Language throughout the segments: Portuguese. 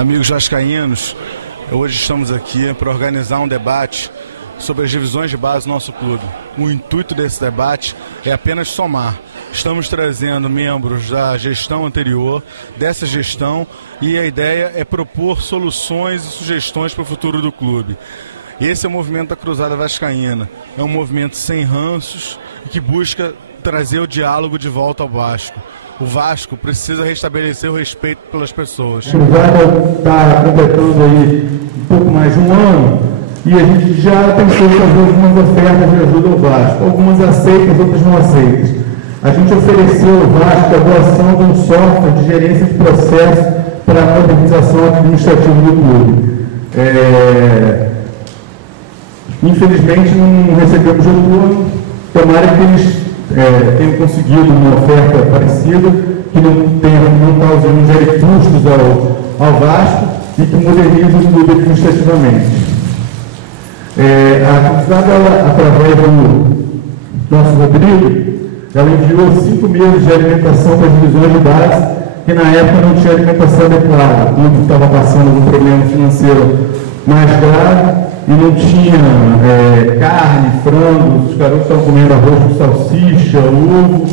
Amigos vascaínos, hoje estamos aqui para organizar um debate sobre as divisões de base do nosso clube. O intuito desse debate é apenas somar. Estamos trazendo membros da gestão anterior, dessa gestão, e a ideia é propor soluções e sugestões para o futuro do clube. Esse é o movimento da Cruzada Vascaína. É um movimento sem ranços e que busca trazer o diálogo de volta ao Vasco. O Vasco precisa restabelecer o respeito pelas pessoas. A Cruzada está completando aí um pouco mais de um ano e a gente já pensou em fazer algumas ofertas de ajuda ao Vasco. Algumas aceitas, outras não aceitas. A gente ofereceu ao Vasco a doação de um software de gerência de processo para a modernização administrativa do clube. Infelizmente não recebemos retorno. Tomara que eles tenham conseguido uma oferta parecida, que não cause, não gere custos ao Vasco e que modernize o clube administrativamente. A Cruzada, através do nosso Rodrigo, ela enviou 5 meses de alimentação para as divisões de base, que na época não tinha alimentação adequada. O clube estava passando por um problema financeiro mais grave e não tinha carne, frango, os garotos estavam comendo arroz com salsicha, ovo,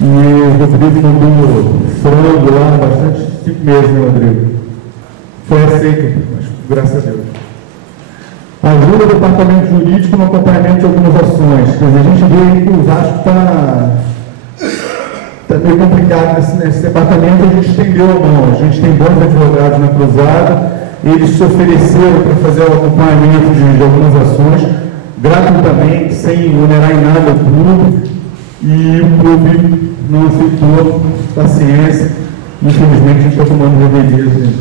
e o Rodrigo mandou frango lá, bastante, 5 meses, né, Rodrigo? Foi aceito, graças a Deus. Ajuda o departamento jurídico no acompanhamento de algumas ações. Quer dizer, a gente vê que o Vasco está meio complicado nesse departamento, a gente estendeu a mão. A gente tem bons advogados na Cruzada, eles se ofereceram para fazer o acompanhamento de algumas ações, gratuitamente, sem onerar em nada o clube, e o clube não aceitou, paciência, infelizmente a gente está tomando revelia.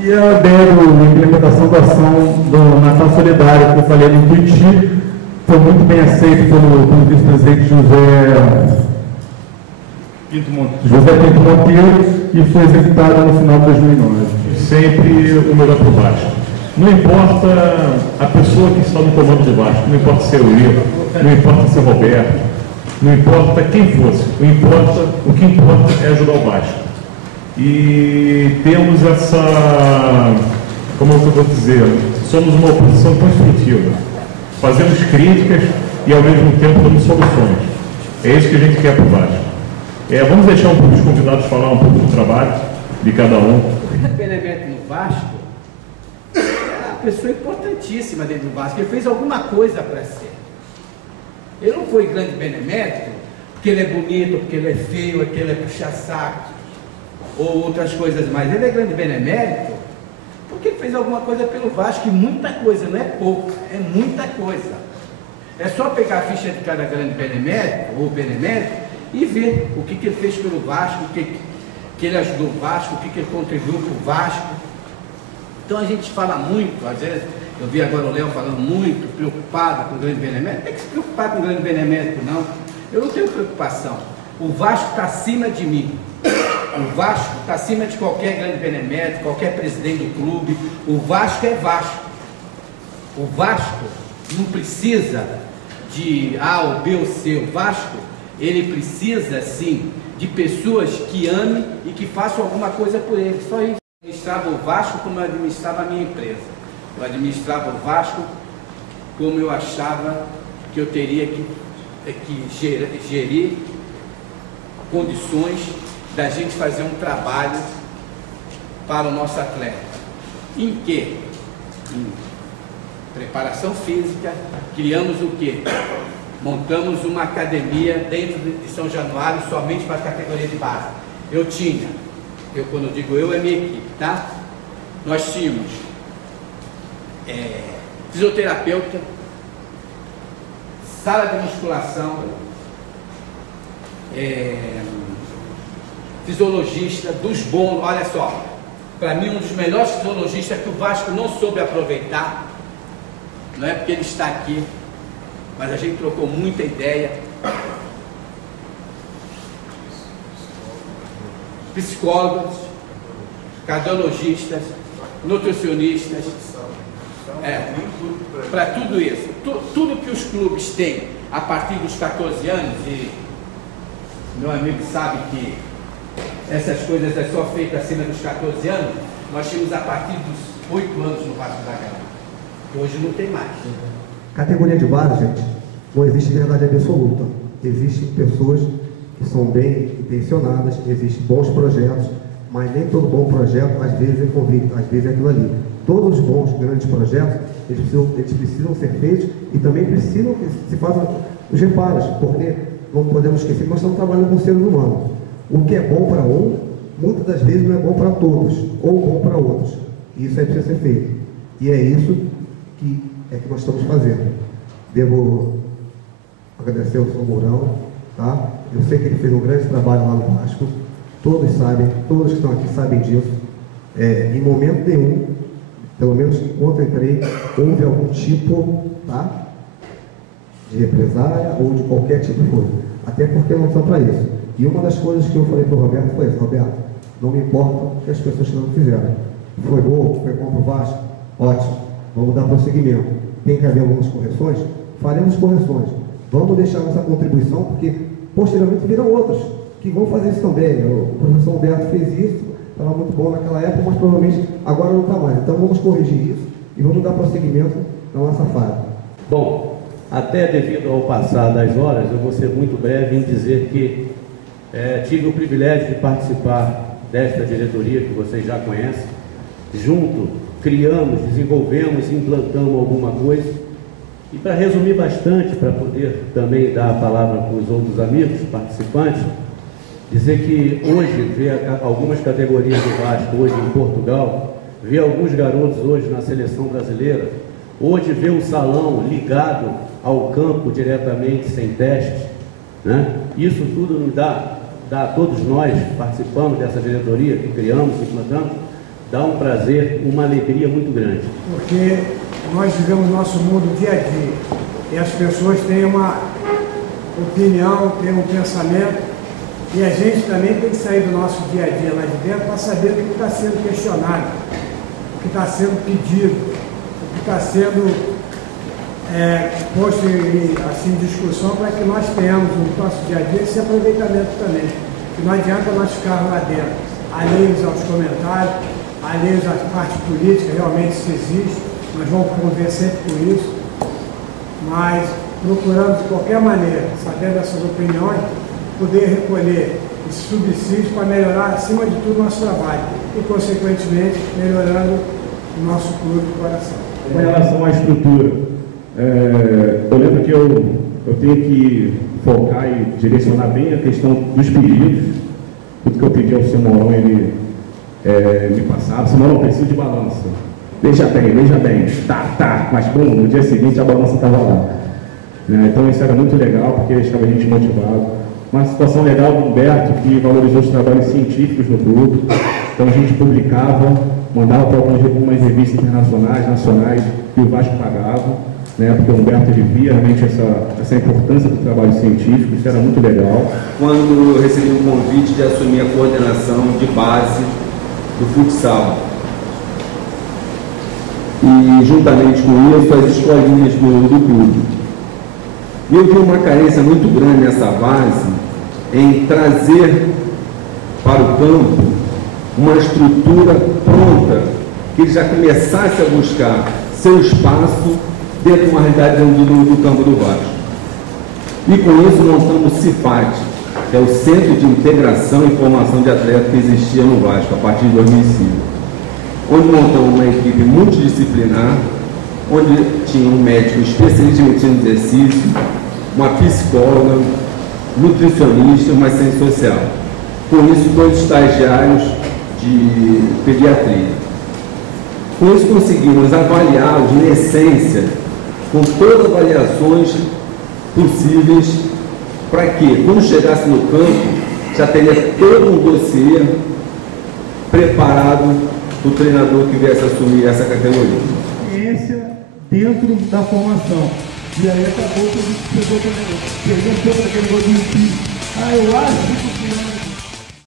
E a ideia da implementação da ação do Natal Solidário, que eu falei no Tuiuti, foi muito bem aceito pelo vice-presidente José Pinto Monteiro e foi executada no final de 2009. Sempre o melhor para o Vasco. Não importa a pessoa que está no comando do Vasco, não importa se é o Rio, não importa se é o Roberto, não importa quem fosse, o que importa é ajudar o Vasco. E temos essa, como eu vou dizer, somos uma oposição construtiva. Fazemos críticas e ao mesmo tempo damos soluções. É isso que a gente quer para o Vasco. Vamos deixar um pouco os convidados falar um pouco do trabalho de cada um. O Benevento no Vasco é uma pessoa importantíssima dentro do Vasco. Ele fez alguma coisa para ser. Ele não foi grande benemérito porque ele é bonito, porque ele é feio, porque ele é puxa-saco ou outras coisas mais. Ele é grande benemérito porque ele fez alguma coisa pelo Vasco, e muita coisa, não é pouco, é muita coisa. É só pegar a ficha de cada grande benemérito ou benemérito e ver o que ele fez pelo Vasco, o que ele ajudou o Vasco, o que ele contribuiu para o Vasco. Então a gente fala muito, às vezes, eu vi agora o Léo falando muito, preocupado com o grande benemérito. Não tem que se preocupar com o grande benemérito, não. Eu não tenho preocupação. O Vasco está acima de mim. O Vasco está acima de qualquer grande benemérito, qualquer presidente do clube. O Vasco é Vasco. O Vasco não precisa de A ou B ou C. O Vasco, ele precisa, sim, de pessoas que amem e que façam alguma coisa por ele. Só isso. Eu administrava o Vasco como eu administrava a minha empresa. Eu administrava o Vasco como eu achava que eu teria que gerir condições da gente fazer um trabalho para o nosso atleta. Em quê? Em preparação física. Criamos o quê? Montamos uma academia dentro de São Januário somente para a categoria de base. Quando eu digo eu, é minha equipe, tá? Nós tínhamos fisioterapeuta, sala de musculação, fisiologista, dos bons. Olha só, para mim um dos melhores fisiologistas que o Vasco não soube aproveitar, não é porque ele está aqui, mas a gente trocou muita ideia. Psicólogos, cardiologistas, nutricionistas, para tudo isso. Tudo que os clubes têm a partir dos 14 anos, e meu amigo sabe que essas coisas é só feito acima dos 14 anos, nós tínhamos a partir dos 8 anos no Vasco da Gama. Hoje não tem mais. Categoria de base, gente, não existe verdade absoluta. Existem pessoas que são bem intencionadas, existem bons projetos, mas nem todo bom projeto às vezes é convicto, às vezes é aquilo ali. Todos os bons, grandes projetos, eles precisam ser feitos e também precisam que se façam os reparos, porque não podemos esquecer que nós estamos trabalhando com seres humanos. O que é bom para um, muitas das vezes não é bom para todos, ou bom para outros. E isso aí precisa ser feito. E é isso que nós estamos fazendo. Devo agradecer ao Sr. Mourão, tá? Eu sei que ele fez um grande trabalho lá no Vasco, todos sabem, todos que estão aqui sabem disso. Em momento nenhum, pelo menos enquanto entrei, houve algum tipo, tá, de represália ou de qualquer tipo de coisa. Até porque não são para isso. E uma das coisas que eu falei para o Roberto foi essa: Roberto, não me importa o que as pessoas não fizeram. Foi bom, foi bom para o Vasco? Ótimo, vamos dar prosseguimento. Tem que haver algumas correções? Faremos correções. Vamos deixar nossa contribuição, porque posteriormente virão outros que vão fazer isso também. O professor Humberto fez isso, estava muito bom naquela época, mas provavelmente agora não está mais. Então vamos corrigir isso e vamos dar prosseguimento na nossa fase. Bom, até devido ao passar das horas, eu vou ser muito breve em dizer que tive o privilégio de participar desta diretoria que vocês já conhecem. Junto, criamos, desenvolvemos, implantamos alguma coisa. E para resumir bastante, para poder também dar a palavra para os outros amigos participantes, dizer que hoje vê algumas categorias do Vasco, hoje em Portugal, vê alguns garotos hoje na seleção brasileira, hoje vê o salão ligado ao campo diretamente, sem teste, né? Isso tudo nos dá a todos nós, participamos dessa diretoria que criamos, implantamos, dá um prazer, uma alegria muito grande. Porque nós vivemos nosso mundo dia a dia e as pessoas têm uma opinião, têm um pensamento e a gente também tem que sair do nosso dia a dia lá de dentro para saber o que está sendo questionado, o que está sendo pedido, o que está sendo posto em assim, discussão para que nós tenhamos no nosso dia a dia esse aproveitamento também. Que não adianta nós ficarmos lá dentro, alheios aos comentários, alheios à parte política, realmente isso existe, nós vamos conviver sempre com isso, mas procuramos de qualquer maneira, sabendo dessas opiniões, poder recolher esses subsídios para melhorar, acima de tudo, o nosso trabalho e, consequentemente, melhorando o nosso clube de coração. Com relação à estrutura, eu lembro que eu tenho que focar e direcionar bem a questão dos pedidos. Tudo que eu pedi ao Sr. Mourão, ele me passava. Sr. Mourão, preciso de balança. Veja bem, tá, mas bom, no dia seguinte a balança estava lá. Então isso era muito legal, porque deixava a gente motivado. Uma situação legal do Humberto, que valorizou os trabalhos científicos no clube. Então a gente publicava, mandava para algumas revistas internacionais, nacionais, que o Vasco pagava. Porque o Humberto via realmente essa importância do trabalho científico, isso era muito legal. Quando eu recebi um convite de assumir a coordenação de base do futsal, e juntamente com isso as escolinhas do clube. E eu vi uma carência muito grande nessa base em trazer para o campo uma estrutura pronta, que ele já começasse a buscar seu espaço dentro de uma realidade do campo do Vasco. E com isso montamos o CIFAT, que é o Centro de Integração e Formação de Atletas que existia no Vasco, a partir de 2005. Onde montamos uma equipe multidisciplinar, onde tinha um médico especialista em medicina de exercício, uma psicóloga, nutricionista e uma assistente social. Com isso, 2 estagiários de pediatria. Com isso, conseguimos avaliá-los na essência, com todas as avaliações possíveis, para que, quando chegasse no campo, já teria todo um dossiê preparado para o treinador que viesse assumir essa categoria. Ciência dentro da formação. E aí acabou que a gente pegou um pouco daquele negócio do eu acho que